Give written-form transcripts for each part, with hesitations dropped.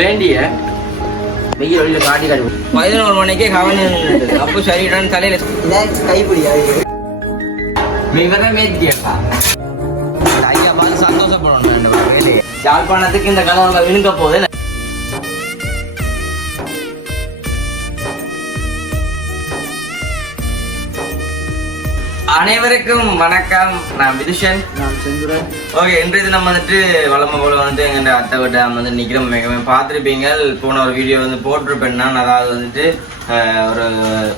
பிளேண்டிய வெயில் வெளியில் காட்டி காட்டி 11 மணிக்கே கவனி அப்போ சரிடான்னு தலையில கைப்பிடியா மிகதான் மேத்தியப்பா ஐயா பார்த்து சந்தோஷப்படணும். யாழ்ப்பாணத்துக்கு இந்த கனவு விழுங்க போகுது. அனைவருக்கும் வணக்கம். நான் விதுஷன். நான் செந்துரன். ஓகே, இன்றைய தினம் வந்துட்டு வளமை போல வந்து எங்க அத்தை விட்ட வந்து நிக்கிறோம். பார்த்துருப்பீங்க, போன ஒரு வீடியோ வந்து போட்டிருப்பேன். நான் அதாவது வந்துட்டு ஒரு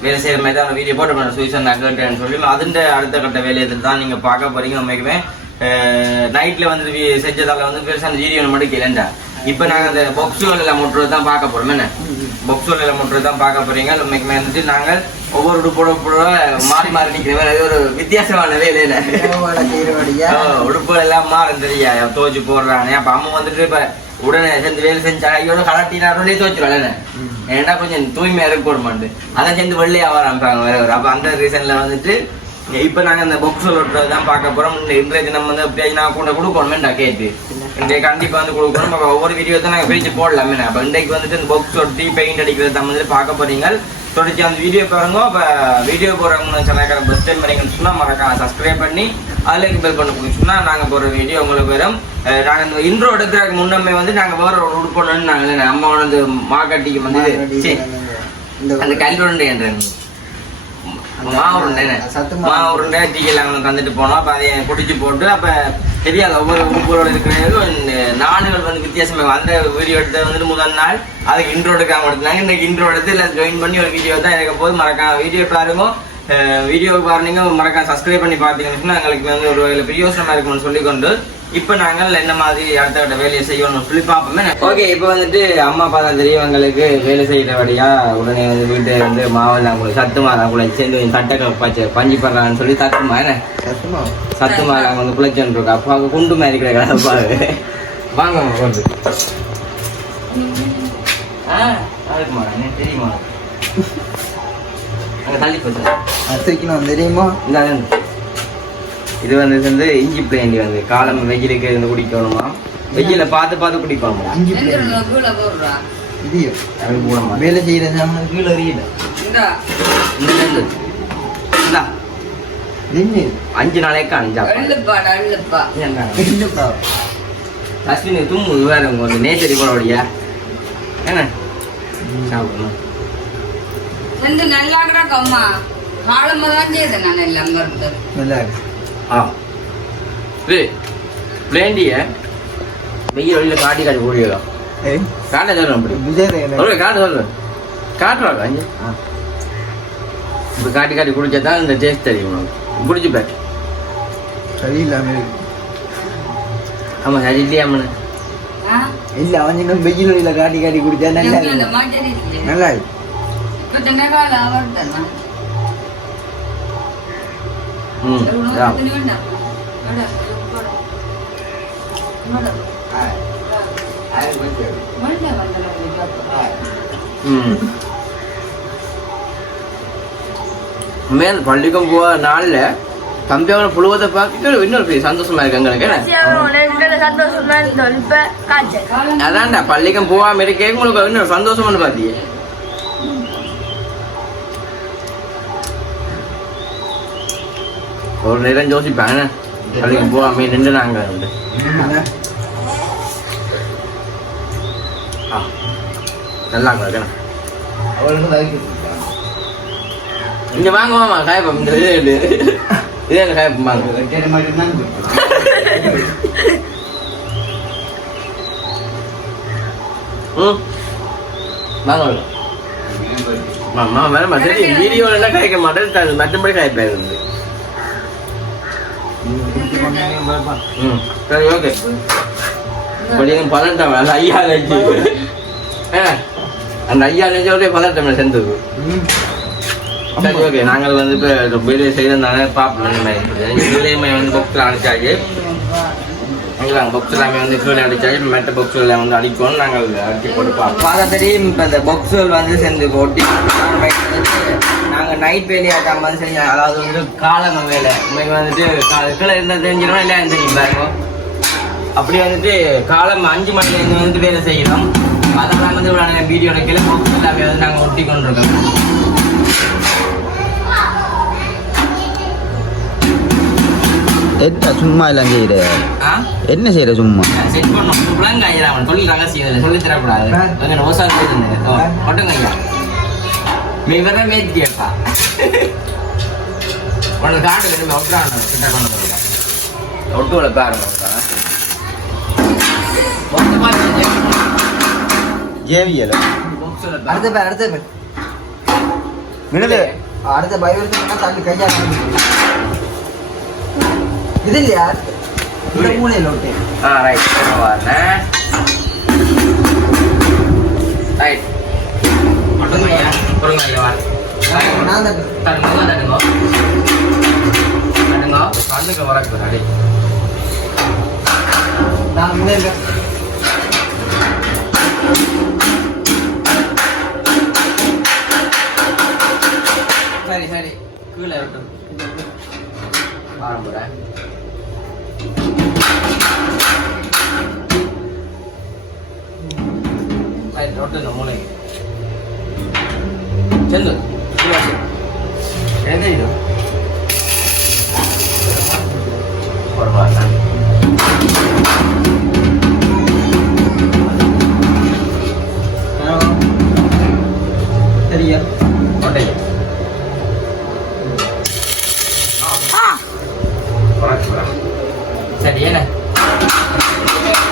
வேலை செய்யற மாதிரி தான் ஒரு வீடியோ போட்டிருப்பேன். சுவிசன் நகர்ட்டேன்னு சொல்லி அதுன்ற அடுத்த கட்ட வேலையை தான் நீங்க பார்க்க போறீங்க. உண்மைக்குமே நைட்ல வந்து செஞ்சதால வந்து பெருசா அந்த வீடியோ மட்டும் கேளுண்டா. இப்ப நாங்க அந்த பொக்ஸ் வேலையில முட்டுறது தான் பார்க்க போறோம். என்ன பொக்ஸ் வேலையில முட்டுறது தான் பார்க்க போறீங்க. உண்மைக்குமே வந்துட்டு நாங்கள் ஒவ்வொரு உடுப்போட மாறி மாறி நிக்கிற மாதிரி ஒரு வித்தியாசமான வேலையில உடுப்புகள் எல்லாம் மாறும் தெரியா துவச்சு போடுறானே. அப்ப அம்மா வந்துட்டு இப்ப உடனே சேர்ந்து வேலை செஞ்சா ஐயோட கலட்டினாரோடய துவச்சிருவாள். ஏன்னா கொஞ்சம் தூய்மையா இருக்கணுமாண்டு அதை சேர்ந்து வெள்ளையா வரான்றாங்க வேற ஒரு. அப்ப அந்த ரீசன்ல வந்துட்டு இப்ப நாங்க அந்த பொக்ஸ் தான் பார்க்க போறோம். இன்றைய தினம் வந்து அப்படியே நான் கூட கொடுக்கணுமே கேட்டு இன்றைய கண்டிப்பா வந்து கொடுக்கணும். அப்ப ஒவ்வொரு வீடியோ தான் நாங்க பிரிச்சு போடலாமே. அப்ப இன்றைக்கு வந்துட்டு இந்த பொக்ஸ் ஒட்டி பெயிண்ட் அடிக்கிறது தான் வந்துட்டு பார்க்க போறீங்க. தொடர்ச்சி அந்த வீடியோ பாருங்க. இப்போ வீடியோ போகிறவங்க சொன்னாக்க ஃபஸ்ட் டைம் பண்ணிங்கன்னு சொன்னால் மறக்காம சப்ஸ்கிரைப் பண்ணி அதில் பெல் பண்ண போச்சுன்னா நாங்கள் போகிற வீடியோ உங்களுக்கு வரும். நாங்கள் இந்த இன்ட்ரோ எடுக்கிறதுக்கு முன்னமே வந்து நாங்கள் வேற ஒரு உடுப்பணும்னு நாங்கள் அம்மாவோட இந்த மாக்கட்டிக்கு வந்து அந்த கல்லுருண்டை என்ற மாவுருண்டை டீக்கெல்லாம் வந்து தந்துட்டு போனோம். அப்போ அதை பிடிச்சி போட்டு அப்போ தெரியாது ஒவ்வொரு உறுப்புகளோட இருக்கிற நாடுகள் வந்து வித்தியாசமாக அந்த வீடியோ எடுத்து வந்துட்டு முதல் நாள் அதுக்கு இன்ட்ரோ எடுக்காம எடுத்தாங்க. இந்த இன்ட்ரோ எடுத்து இல்லை ஜாயின் பண்ணி ஒரு வீடியோ தான் இருக்க போது. மறக்காம வீடியோ பாருங்க. வீடியோ பாருங்க மறக்காம சப்ஸ்கிரைப் பண்ணி பார்த்தீங்கன்னா எங்களுக்கு வந்து ஒரு பிரயோசனமா இருக்கும்னு சொல்லிக்கொண்டு இப்போ நாங்கள் என்ன மாதிரி அடுத்த கட்ட வேலையை செய்யணும்னு சொல்லி பார்ப்போமே. ஓகே, இப்போ வந்துட்டு அம்மா அப்பா தான் தெரியும் எங்களுக்கு வேலை செய்யறபடியா உடனே வந்து வீட்டு வந்து மாவெல்லாம் கூட சத்துமாலாம் கூட சேர்ந்து சட்டை பச்சை பஞ்சு படுறான்னு சொல்லி சத்துமா என்ன சத்துமாலாம் வந்து குளிச்சுட்டு இருக்கா. அப்போ அவங்க குண்டு மாதிரி இருக்கிற அப்பாவு வாங்க கொண்டு இருக்குமா தெரியுமா அங்கே தள்ளி போச்சு தெரியுமா. இந்த இது வந்து இஞ்சி பிளேண்டி வந்து காலம் வெயிலுக்கு இருந்து குடிக்கணுமா, வெயில பார்த்து பார்த்து குடிக்கணுமா. வேலை செய்யற கீழே அறியல 5 நாளைக்கு 5 அஸ்வினி தும்மு வேற ஒரு நேச்சரி போறோடியா என்ன சாப்பிடணும் நல்லா கிடக்கம்மா காலமா தான் செய்த நான் எல்லாம் நல்லா பிளேண்டிய வெயில் வெளியில காட்டி காட்டி போடுவோம். காட்ட சொல்றேன் காட்ட சொல்றேன் காட்டுறாங்க அஞ்சு இப்ப காட்டி காட்டி குடிச்சதான் இந்த டேஸ்ட் தெரியும் உனக்கு. குடிச்சு பாரு சரியில்லாம. ஆமா சரி இல்லையாமனு இல்ல அவன் இன்னும் வெயில் வெளியில காட்டி காட்டி குடிச்சா நல்லா நல்லா மேல் பள்ளிக்கும் போக நாள்ல தம்பியோட புழுவதை பார்க்க இன்னொரு சந்தோஷமா இருக்கு எங்களுக்கு. அதான்டா பள்ளிக்கும் போகாம இருக்கே உங்களுக்கு இன்னொரு சந்தோஷம்னு பாத்தீங்க. ஒரு நேரம் யோசிப்பாங்க பள்ளிக்கு போகாம நின்று நாங்க நல்லா இங்க வாங்க வாமா காயப்பம் இந்த இதே காயப்பம் வாங்க. வாங்க மாமா வேணாமா சரி வீடியோல எல்லாம் காய்க்க மாட்டேன் மற்றபடி காய்ப்பாரு. சரி ஓகே பதட்டம் அந்த ஐயா நினைச்சு அந்த ஐயா நினைச்சோடய பதட்டம் சேர்ந்தது. சரி ஓகே நாங்கள் வந்து இப்போ வீடியோ செய்யறதுனால பார்ப்போம். இதுலேயுமே வந்து பொக்ஸில் அடிச்சாச்சு. நாங்கள் பொக்ஸ் எல்லாமே வந்து கீழே அடிச்சாச்சு. மற்ற பொக்ஸில் வந்து அடிக்கணும் நாங்கள் அடிச்சு கொடுப்போம். பார்த்தா தெரியும் இப்போ இந்த பொக்ஸுகள் வந்து சேர்ந்து ஒட்டி நாங்கள் நைட் வேலையாட்ட மாதிரி செஞ்சு அதாவது வந்து காலங்க வேலை இன்னைக்கு வந்துட்டு கீழே இருந்தால் தெரிஞ்சிடும் இல்லை தெரியும் பாருங்க. அப்படி வந்துட்டு காலம் 5 மணிலேருந்து வந்துட்டு வேலை செய்யணும். அதை அலுவலான வீடியோ எடுக்கல பாக்ஸ் எல்லாமே வந்து நாங்கள் ஒட்டி கொண்டிருக்கோம். என்ன சும்மா எல்லாம் செய்யற என்ன செய்யற சும்மா செட் பண்ணோம் பிள்ளைங்க ஐயா அவன் சொல்லி ரகசியம் சொல்லி தரக்கூடாது கொஞ்சம் ஓசால் மட்டுங்க ஐயா நீ வேற மேத்தி கேட்பா உனக்கு காட்டு வேணுமே ஒட்டுறான் கிட்ட கொண்டு வரலாம் ஒட்டுவலை பாருங்க ஜேவியல அடுத்த பேர் விடுது அடுத்த பயவர்த்தா தள்ளி கையா இது இல்லையா இந்த மூலையில ஓகே ரைட் வரேன் ரைட் மட்டும் ஐயா பொறுங்க ஐயா வரேன் நான் தட்டுங்க கண்ணுக்கு வரக்கு அடி நான் மூலையில சரி சரி கீழே இருக்கட்டும் ஆரம்புறேன் சரி ரொட்டு மூளை செல்லு எழுதிடு பரவாயில்ல சரியா கொட்டை சரி என்ன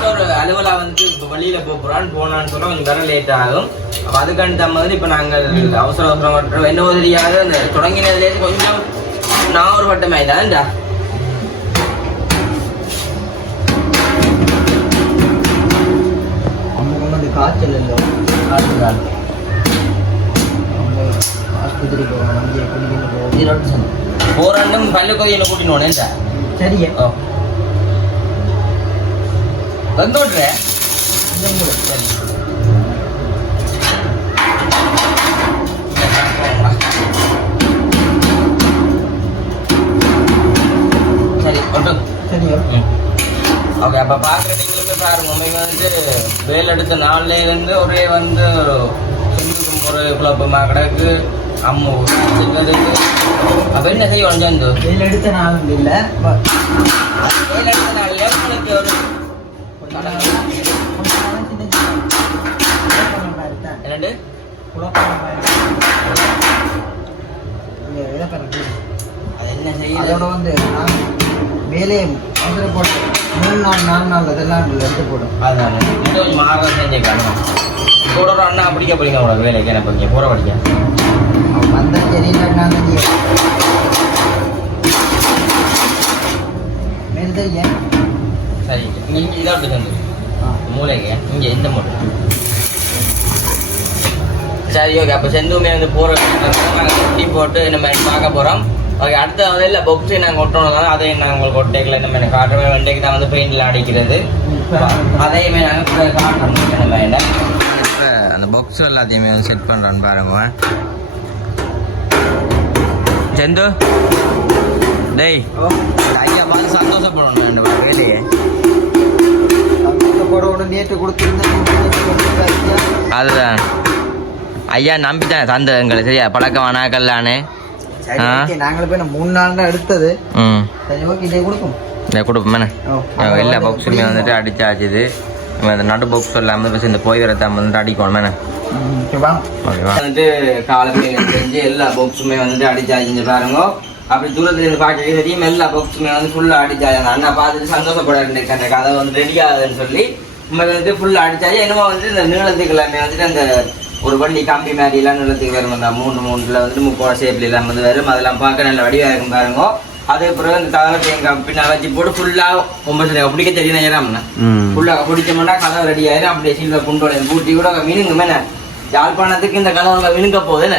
ஒரு அலுவலா வந்து இப்போ வெளியில போறான்னு போனான்னு சொன்னா கொஞ்சம் வர லேட் ஆகும். அப்போ அதுக்கான மாதிரி இப்போ நாங்கள் அவசரம் என்னவோ தெரியாது அந்த தொடங்கினதுலேருந்து கொஞ்சம் நான் ஒரு வட்டமே தான்டா காய்ச்சல் இல்லை ஆஸ்பத்திரி போகணும் போறாண்டும் பல்லு கோயில கூட்டினோனே சரியா ஓ வந்து விட்றேன் சரி ஒட்டும் சரியா ஓகே அப்போ பார்க்குறீங்களுக்கு பாருங்க உண்மைக்கு வந்து வேல் எடுத்த நாள்லேருந்து ஒரே வந்து ஒரு சிந்துக்கும் ஒரு குழப்பமாக கிடக்கு அம்மு இருக்கு. அப்போ என்ன செய்ய உடஞ்சாந்து வெயில் எடுத்த நாள் இல்லை வேல் எடுத்த நாள்ல உங்களுக்கு ஒரு என்னண்டு அது என்ன செய்யுது அதோட வந்து மேலே அவசரம் போட்டு 3 நாள் அதெல்லாம் எடுத்து போடும் அதுதான் கொஞ்சம் மாற செஞ்சுக்காணும் கூட ஒரு அண்ணா பிடிக்க போறீங்க உங்களோட வேலைக்கு என்ன போறீங்க போற படிக்க அவன் வந்த சரியில்லை நான் மேல் தெரியா சரி இங்கே இதாக விட்டு தந்து மூளைங்க இங்கே இந்த மூட்டை சரி ஓகே அப்போ செந்துமே வந்து போகிற டீ போட்டு நம்ம பார்க்க போகிறோம். ஓகே அடுத்த வந்து இல்லை பொக்ஸை நாங்கள் ஒட்டணும்னால அதையும் நாங்கள் உங்களுக்கு ஒட்டைகளை நம்ம எனக்கு காட்டுறோம். வெண்டைக்கு தான் வந்து பெயிண்டில் அடிக்கிறது அதையுமே நாங்கள் காட்டுறோம். நம்ம என்ன இப்போ அந்த பொக்ஸ் எல்லாத்தையுமே வந்து செட் பண்ணுறோன்னு பாருங்க செந்து டேய் ஐயா பார்த்து சந்தோஷப்படணும் ரெண்டு வேலையே நேற்று கொடுத்துருந்தேன் அதுதான் ஐயா நம்பிட்டேன் தந்த எங்களை சரியா பழக்கம் வேணாக்கல்லானே நாங்களும் போய் 3 நாள் தான் எடுத்தது சரி ஓகே இதை கொடுப்போம் இதை கொடுப்போம் எல்லா பாக்ஸுமே வந்துட்டு அடிச்சாச்சுது அந்த நடு பாக்ஸ் எல்லாம் வந்து இந்த போய் வரத்தை வந்துட்டு அடிக்கணும் மேனே ஓகேவா வந்துட்டு காலமே செஞ்சு எல்லா பாக்ஸுமே வந்துட்டு அடிச்சாச்சு பாருங்க. அப்படி தூரத்துல இருந்து பார்க்க தெரியும் எல்லா பாக்ஸுமே வந்து ஃபுல்லாக அடிச்சாச்சு. அண்ணா பார்த்துட்டு சந்தோஷப்படாது அந்த கதை வந்து ரெடி ஆகுதுன்னு சொல்லி நம்ம வந்து ஃபுல்லாக அடிச்சாச்சு. என்னமோ வந்து இந்த நீளத்துக்கு எல்லாமே வந்துட்டு அந்த ஒரு வண்டி கம்பி மாதிரிலாம் நிலத்துக்கு வரும் அந்த 3 வந்து முக்கோண ஷேப்ல எல்லாம் வந்து வரும். அதெல்லாம் பார்க்க நல்ல வடிவாக இருக்கும் பாருங்க. அதே பிறகு அந்த தகவல் எங்கள் பின்னால் வச்சு போட்டு ஃபுல்லாக 9 பிடிக்க தெரியும் ஏறாமண்ணா ஃபுல்லாக பிடிச்சோம்னா கதவை ரெடி ஆயிரும். அப்படியே சில்வர் குண்டோட பூட்டி கூட மீனுங்க மேலே யாழ்ப்பாணத்துக்கு இந்த கதவை விழுங்க போகுது என்ன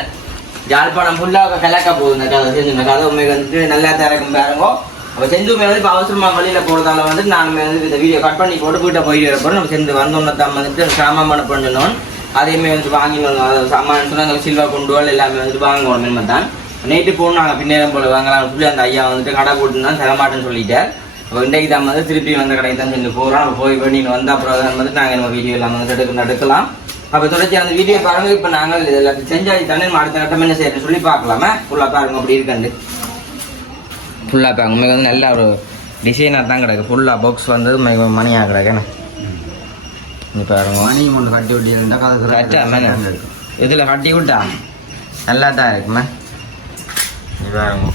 யாழ்ப்பாணம் ஃபுல்லாக கலக்க போகுது இந்த கதை செஞ்சு இந்த கதை உண்மை வந்துட்டு நல்லா திறக்கும் பாருங்க. அப்போ செஞ்சுமே வந்து இப்போ அவசரமாக வழியில் போகிறதால வந்துட்டு நாங்கள் வந்து இந்த வீடியோ கட் பண்ணி போட்டு வீட்டை போயிட்டு வரப்போம். நம்ம செஞ்சு வந்தோம்னா தான் வந்துட்டு சாமான் பண்ண சொன்னோம். அதையுமே வந்து வாங்கி சாமான் சொன்னாங்க சில்வர் குண்டுகள் எல்லாமே வந்துட்டு வாங்கணும் மேன்மை தான் நைட்டு போகணும். நாங்கள் பின்னேரம் போல வாங்கலாம் சொல்லி அந்த ஐயா வந்துட்டு கடை போட்டுன்னு தரமாட்டேன்னு சொல்லிட்டார். அப்போ இன்றைக்கு தான் வந்து திருப்பி வந்த கடைக்கு தான் செஞ்சு போகிறோம். நம்ம போய் நீங்கள் வந்த அப்புறம் வந்துட்டு நாங்கள் நம்ம வீடியோ எல்லாம் வந்துட்டு எடுக்கலாம். அப்போ தொடர்ச்சி அந்த வீடியோ பாருங்க. இப்போ நாங்கள் எல்லாத்தையும் செஞ்சாச்சு தானே, அடுத்த கட்டம் என்ன செய்யறது சொல்லி பார்க்கலாமா? ஃபுல்லாக பாருங்க அப்படி இருக்கண்டு. ஃபுல்லாக பாருங்க உண்மைக்கு வந்து நல்ல ஒரு டிசைனாக தான் கிடக்கு. ஃபுல்லாக பாக்ஸ் வந்து மணியாக கிடக்குண்ணே. நீ பாருங்க மணியும் ஒன்று கட்டி விட்டிருந்தா கதை இதில் கட்டி விட்டா நல்லா தான் இருக்குமே. நீ பாருங்க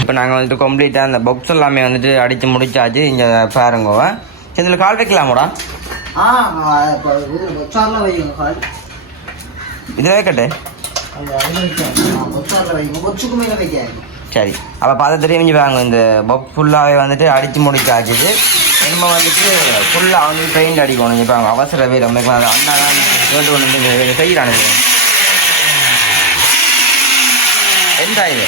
இப்போ நாங்கள் வந்துட்டு கம்ப்ளீட்டாக அந்த பாக்ஸ் எல்லாமே வந்துட்டு அடித்து முடிச்சாச்சு. இங்கே பாருங்க இதில் கால் வைக்கலாமோடா? இதில் வைக்கட்டு சரி. அப்போ பார்த்து தெரிஞ்சு வாங்க. இந்த பாக்ஸ் ஃபுல்லாகவே வந்துட்டு அடித்து முடிச்சாச்சு. நம்ம வந்துட்டு ஃபுல்லாக வந்து பெயிண்ட் அடிக்கணும். இப்போ அவங்க அவசர வேலை அண்ணா தான் கேட்டு ஒன்று செய்கிறானு. எந்த இது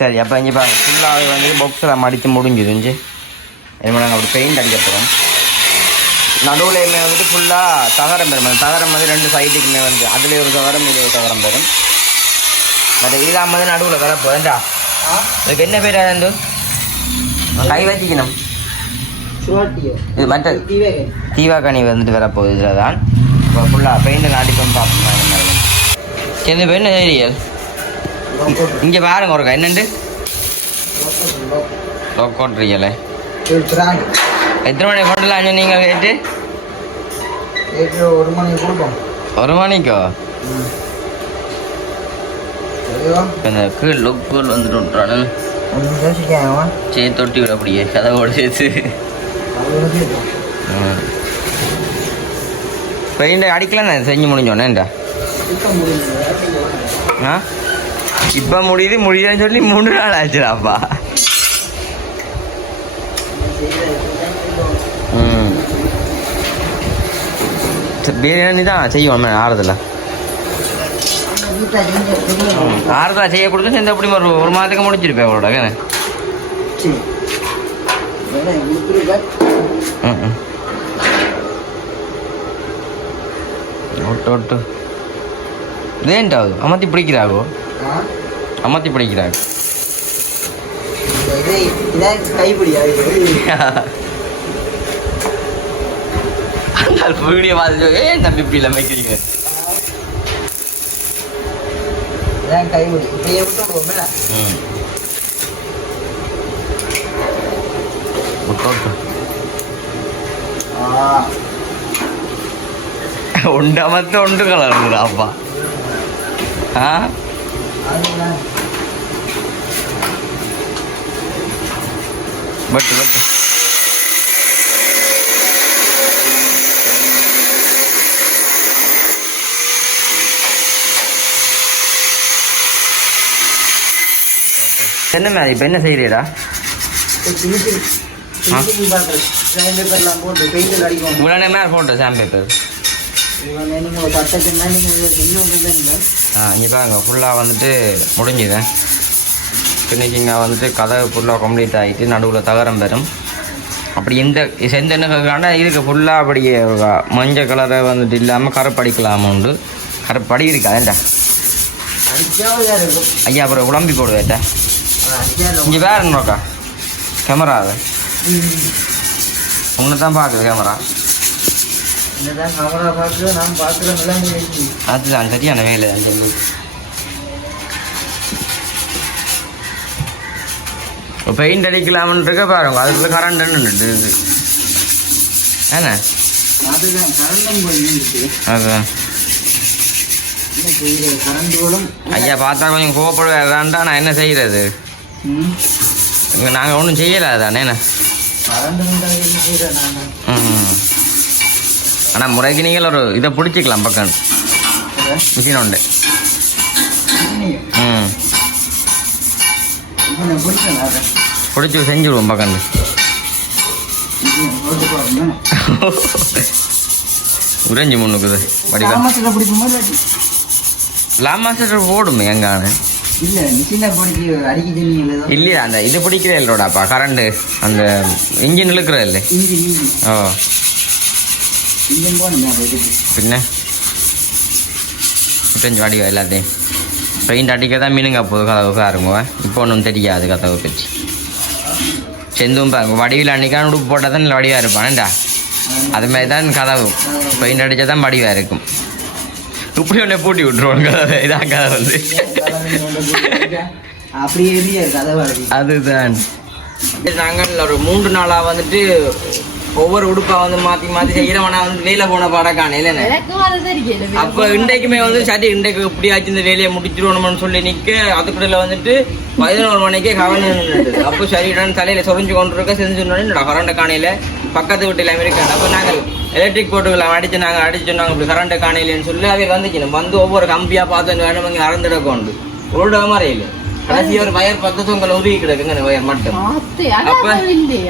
சரி. அப்போ இங்கே பாருங்க ஃபுல்லாகவே வந்து பாக்ஸில் மடித்து முடிஞ்சுதுஞ்சு. இனிமே நாங்கள் அப்படி பெயிண்ட் அடிக்க போகிறோம். நடுவுலையுமே வந்துட்டு ஃபுல்லாக தகரம் பெறும். தகரம் வந்து 2 சைட்டுக்குமே வந்து அதில் ஒரு தகரம் இது ஒரு தகரம் பெறும். பட் இல்லாமல் வந்து நடுவில் வர போதா. அதுக்கு என்ன பேர் வந்து கை வச்சிக்கணும். இது மற்ற தீவாக்கணி வந்துட்டு வரப்போகுது. இதில் தான் இப்போ ஃபுல்லாக பெயிண்ட் அடிக்கணும் பார்ப்போம். சரி இப்போ என்ன ஏரியல் இங்கே பாருங்க ஒரு என்னண்டு லோக் போட்டுறீங்களே. எத்தனை மணி போட்டலாம் நீங்கள் கேட்டு? 1 மணிக்கு கொடுப்போம். 1 மணிக்கோ? இந்த கீழ் லுக்குள் வந்துட்டு விட்றானு சரி தொட்டி விட அப்படியே கதவோடு சேர்த்து பெயிண்ட் அடிக்கலாம் செஞ்சு முடிஞ்சோன்னேண்டா. இப்போ முடியுதுன்னு சொல்லி 3 நாள் ஆச்சுடாப்பா. பிரியாணி தான் செய்வோம் ஆறுதல செய்ய கொடுத்து சேர்ந்து அப்படி ஒரு மாதத்துக்கு முடிச்சிருப்பேன் அவரோட. ஒட்டு இதேண்டாவது அமர்த்தி பிடிக்கிறாகோ? அமர்த்தி பிடிக்கிறாங்க. வீடியோ பார்த்து ஏன் தம்பி இப்படி எல்லாம் வைக்கிறீங்க? உண்டமத்த உண்டு கலருங்க அப்பா. பட்டு பட்டு என்ன மாதிரி இப்போ என்ன செய்கிறீடா? இவ்வளோ நேரம் போட்டோம் சாம் பேப்பர். இங்கே பாருங்க ஃபுல்லாக வந்துட்டு முடிஞ்சுது. ஃபினிஷிங்காக வந்துட்டு கதவு ஃபுல்லாக கம்ப்ளீட் ஆகிட்டு நடுவில் தகரம் பெறும். அப்படி இந்த செந்த என்ன இதுக்கு ஃபுல்லாக அப்படியே மஞ்சள் கலரை வந்துட்டு இல்லாமல் கருப்படிக்கலாம உண்டு. கருப்படி இருக்கா ஏண்டா ஐயா? அப்புறம் உடம்பி போடுவேட்டா. இங்கே வேற என்னக்கா கேமரா அது ஒன்று தான் பார்க்குது கேமரா. அதுதான் சரியான வேலை. இப்போ பெயிண்ட் அடிக்கலாமன்றிருக்க பாருங்க அதுக்குள்ள கரண்ட்டு ஏண்ணா அதுதான் ஐயா பார்த்தா கொஞ்சம் கோவப்படுவேன்டா. நான் என்ன செய்கிறது? இங்கே நாங்கள் ஒன்றும் செய்யலை தானே. ஆனால் முறைக்கு நீங்கள் ஒரு இதை பிடிச்சிக்கலாம் பக்கம் மிஷின் உண்டு. பிடிச்சி செஞ்சுடுவோம் பக்கம். உறைஞ்சி முன்னுக்குது படிக்க லாமாஸ்டர் போடுமே எங்கான இல்லையா? அந்த இது பிடிக்கிற இல்லோடாப்பா கரண்டு அந்த இன்ஜின் இழுக்கிற இல்லை. ஓ பின்ன கொஞ்சம் அடிவா எல்லாத்தையும் பெயிண்ட் அடிக்க தான் மீனுங்க போகுது கதவுக்கு ஆரம்புவேன். இப்போ ஒன்றும் தெரியாது கதவு பற்றி. செந்தும் பாருங்க வடிவில் அன்னைக்கான உடுப்பு போட்டால் தான் வடிவாக இருப்பான்டா அது மாதிரி தான் கதவு பெயிண்ட் அடித்தா தான் வடிவாக இருக்கும் இப்படி ஒன்றே பூட்டி விட்டுருவோம் கதவை இதான் கதை வந்து அப்படியே கதவை அதுதான் நாங்கள் ஒரு 3 நாளாக வந்துட்டு ஒவ்வொரு உடுப்பா வந்து மாற்றி மாற்றி செய்கிறவனா வந்து வேலை போன பாடக்கான இல்லைன்னு அப்போ இன்றைக்குமே வந்து சரி இன்றைக்கு இப்படியாச்சு இந்த வேலையை முடிச்சிருவோம்னு சொல்லி நிற்க அதுக்குள்ள வந்துட்டு 11 மணிக்கே கவனம் நின்றுது அப்போ சரிடான தலையில் சொரிஞ்சு கொண்டு இருக்க செஞ்சுன்னு கரண்ட் காணையில் பக்கத்து வீட்டில் இருக்கேன் அப்போ நாங்கள் எலக்ட்ரிக் போட்டுக்கலாம் அடிச்சு நாங்கள் இப்படி கரண்ட் காணையிலன்னு சொல்லி அவை வந்துச்சு வந்து ஒவ்வொரு கம்பியாக பார்த்து வேணும் இங்கே அறந்துடக்கொண்டு உருட மாதிரி இல்லை கடைசி ஒரு வயர் 10 தொங்கல உருகி கிடக்குங்க வயர் மட்டும்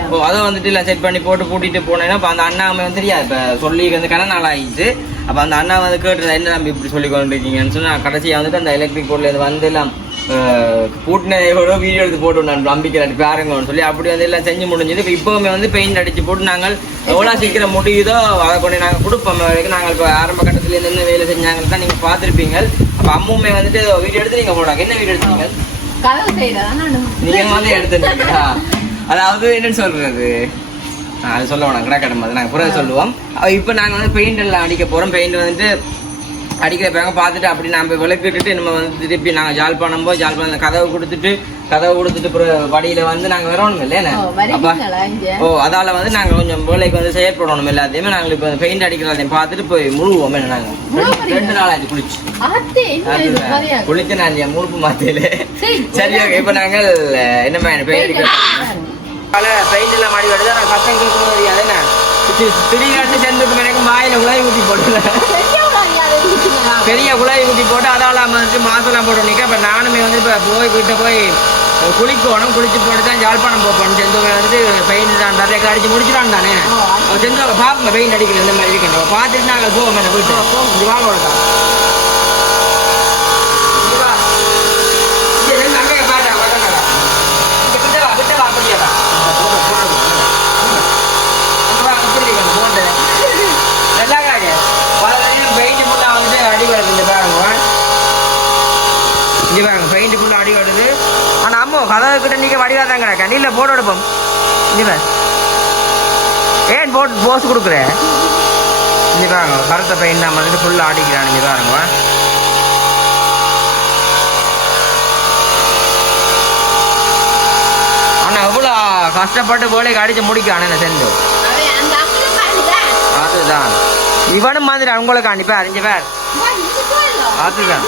அப்ப அதை வந்துட்டு எல்லாம் செட் பண்ணி போட்டு பூட்டிட்டு போனேன்னா அப்ப அந்த அண்ணா வந்து தெரியாது இப்ப சொல்லி வந்து கன நாள் ஆயிடுச்சு அப்ப அந்த அண்ணா வந்து கேட்டு என்ன நம்பி இப்படி சொல்லி கொண்டு இருக்கீங்கன்னு சொன்னா கடைசியா வந்துட்டு அந்த எலக்ட்ரிக் போர்ட்ல இது வந்து எல்லாம் பூட்டினோட வீடியோ எடுத்து போட்டு நான் நம்பிக்கிறேன் பாருங்கன்னு சொல்லி அப்படி வந்து எல்லாம் செஞ்சு முடிஞ்சது இப்பவுமே வந்து பெயிண்ட் அடிச்சு போட்டு நாங்கள் எவ்வளோ சீக்கிரம் முடியுதோ அதை கொண்டு நாங்கள் கொடுப்போம் வரைக்கும் நாங்கள் இப்போ ஆரம்ப கட்டத்துல என்ன வேலை செஞ்சாங்க தான் நீங்க பார்த்துருப்பீங்க அப்ப அம்முமே வந்துட்டு வீடியோ எடுத்து நீங்க போடுறாங்க என்ன வீடியோ எடுத்தீங்க நீங்க வந்து எடுத்துட்டீங்களா அதாவது என்னன்னு சொல்றது அது சொல்ல வேணாம் கிடக்கட மாதிரி நாங்கள் புற சொல்லுவோம் இப்போ நாங்கள் வந்து பெயிண்ட் எல்லாம் அடிக்க போகிறோம் பெயிண்ட் வந்துட்டு அடிக்கிறப்பாங்க பார்த்துட்டு அப்படி நம்ம விளக்கிட்டு நம்ம வந்து திருப்பி நாங்கள் ஜாழ்ப்பாணம் கதவு கொடுத்துட்டு அப்புறம் வடியில் வந்து நாங்கள் வரணும் இல்லையா அப்போ அதால் வந்து நாங்கள் கொஞ்சம் வேலைக்கு வந்து செயற்படணும் எல்லாத்தையுமே நாங்கள் இப்போ பெயிண்ட் அடிக்கிறதையும் பார்த்துட்டு போய் முழுவோம் என்ன நாங்கள் 2 நாள் ஆச்சு குளிச்சு நான் என் முழுப்பு மாத்தையில சரி ஓகே இப்போ நாங்கள் என்ன பெயிண்ட் பெயிண்ட் எல்லாம் மாடி வருது நான் கஷ்டம் கேட்கணும் அதே திடீர்னு சென்றுக்கு எனக்கு மாயில உலாய் ஊற்றி போட்டுல பெரிய குழாய் ஊற்றி போட்டு அதெல்லாம் வந்துட்டு மாசெல்லாம் போட்டு நிற்க இப்போ நானுமே வந்து இப்போ கிட்ட போய் குளிக்கணும் குளிச்சு போட்டு தான் ஜாழ்ப்பாணம் போகணும் செந்தூர் வந்துட்டு பெயிண்ட் தான் நிறைய அடிச்சு முடிச்சிடான் தானே செந்தூர் பார்ப்போங்க பெயிண்ட் அடிக்கிறது இந்த மாதிரி இருக்கணும் பார்த்துட்டு நாங்கள் போவோம் என்ன போயிட்டு வாங்க பெயிண்ட்டுக்குள்ள அடி வருது ஆனா அம்மோ கதவு கிட்ட நீங்க வடிவா தான் கிடக்க நீல போட்டோ எடுப்போம் ஏன் போஸ் கொடுக்குறேன் இங்க பாருங்க கருத்த பெயிண்ட் நம்ம வந்துட்டு ஃபுல்லா அடிக்கிறான் இங்க பாருங்க ஆனா எவ்வளோ கஷ்டப்பட்டு போலைக்கு அடிச்சு முடிக்கான செஞ்சு அதுதான் இவனும் மாதிரி அவங்களுக்கு அனுப்பி அறிஞ்ச பேர் அதுதான்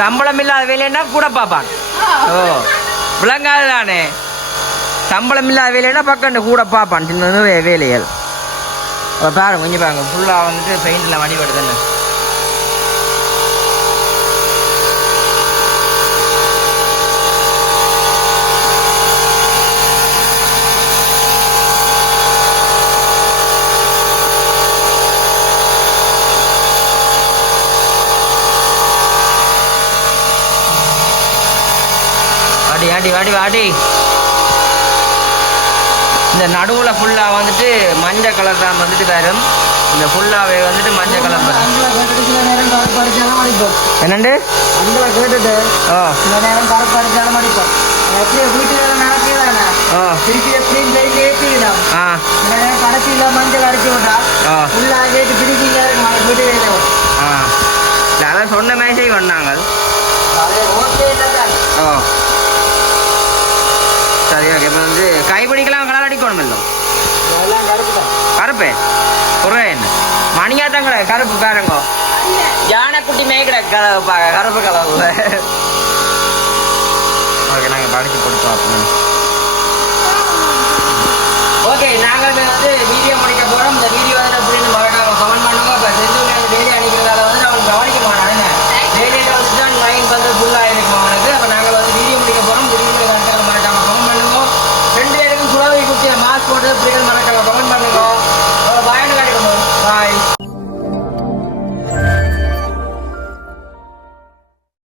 சம்பளம் இல்லாத வேலைன்னா கூட பார்ப்பான் ஓ விளங்காது தானே சம்பளம் இல்லாத வேலைன்னா பக்கம் கூட பார்ப்பான் சின்ன வேலைகள் பாருங்க கொஞ்சம் பாருங்க ஃபுல்லாக வந்துட்டு பெயிண்டில் வடிவடுதுன்னு வாடி இந்த நடுவில் ஃபுல்லாக வந்துட்டு மஞ்சள் கலர் தான் வந்துட்டு வரும் இந்த ஃபுல்லாகவே வந்துட்டு மஞ்சள் கலர் என்னண்டு அங்கே கேட்டுட்டு சில நேரம் கருப்பு அடிச்சாலும் அடிப்போம் வீட்டுல திருப்பி எப்படின்னு சொல்லி ஏற்றிடலாம் சில நேரம் கடைசியில் மஞ்சள் அடிச்சு விட்டா ஃபுல்லாக கேட்டு திருப்பி வீட்டு அதான் சொன்ன மேசேஜ் பண்ணாங்க சரி ஓகே இப்போ வந்து கைப்பிடிக்கலாம் கலர் அடிக்கணும் இல்லை கருப்பு குறை என்ன மணியாட்டம் கடை கருப்பு பாருங்க யானைக்குட்டி மேய்க்கிற கருப்பு கலர் ஓகே நாங்கள் படித்து கொடுத்தோம் ஓகே நாங்கள் வந்து வீடியோ முடிக்க போகிறோம் இந்த வீடியோ